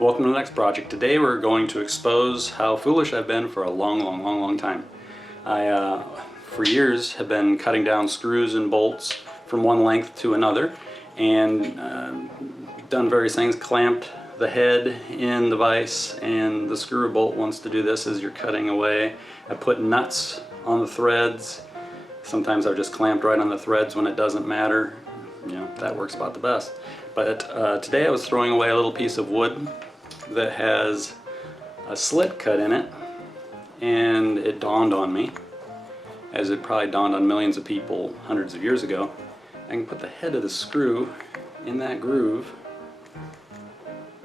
Welcome to the next project. Today we're going to expose how foolish I've been for a long time. I, for years, have been cutting down screws and bolts from one length to another and done various things, clamped the head in the vise, and the screw bolt wants to do this as you're cutting away. I put nuts on the threads. Sometimes I've just clamped right on the threads when it doesn't matter. You know, that works about the best. But today I was throwing away a little piece of wood that has a slit cut in it, and it dawned on me, as it probably dawned on millions of people hundreds of years ago. I can put the head of the screw in that groove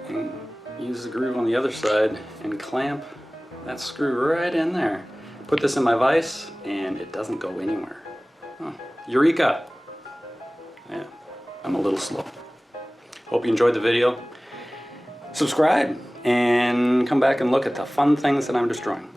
and use the groove on the other side and clamp that screw right in there. Put this in my vise and it doesn't go anywhere. Oh, eureka! Yeah, I'm a little slow. Hope you enjoyed the video. Subscribe and come back and look at the fun things that I'm destroying.